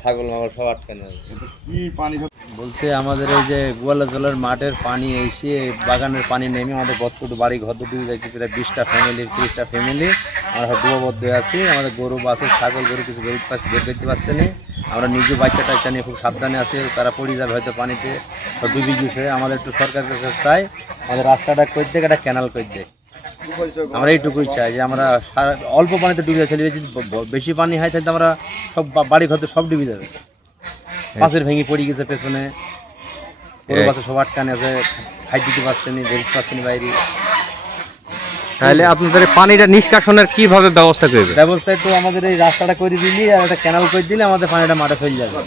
ছাগল মাগল সব আটকানো বলছে আমাদের এই যে গোয়ালা জলের মাঠের পানি এসে বাগানের পানি নেমে আমাদের বছর বাড়ি ঘর ডুবে যাচ্ছে, প্রায় 20টা ফ্যামিলি 30টা ফ্যামিলি আমরা সব ডুবাবদ্ধ আছি। আমাদের গরু বাছুর ছাগল গরু কিছু বের করতে পারছে না। আমরা নিজে বাচ্চা টাচ্চা নিয়ে খুব সাবধানে আছি, তারা পড়ে যাবে হয়তো পানিতে, সব ডুবে গেছে। আমাদের একটু সরকারের কাছে চাই আমাদের রাস্তাটা করে দেয়, একটা ক্যানাল করে দেয়। আমরা এইটুকুই চাই যে আমরা অল্প পানিতে ডুবে যাচ্ছি, যদি বেশি পানি হয় তাহলে আমরা সব বাড়ি ঘর সব ডুবে যাবে। পাশের ভেঙে পড়ে গেছে পেছনে, গরু বাছুর সব আটকানে আছে, খাই দিতে পারছে না, বেরোতে পারছে না বাইরে। তাহলে আপনাদের পানিটা নিষ্কাশনের কিভাবে ব্যবস্থা করবে? ব্যবস্থায় তো আমাদের এই রাস্তাটা করে দিলি আর একটা ক্যানাল করে দিলে আমাদের পানিটা মাঠে চলে যাবে।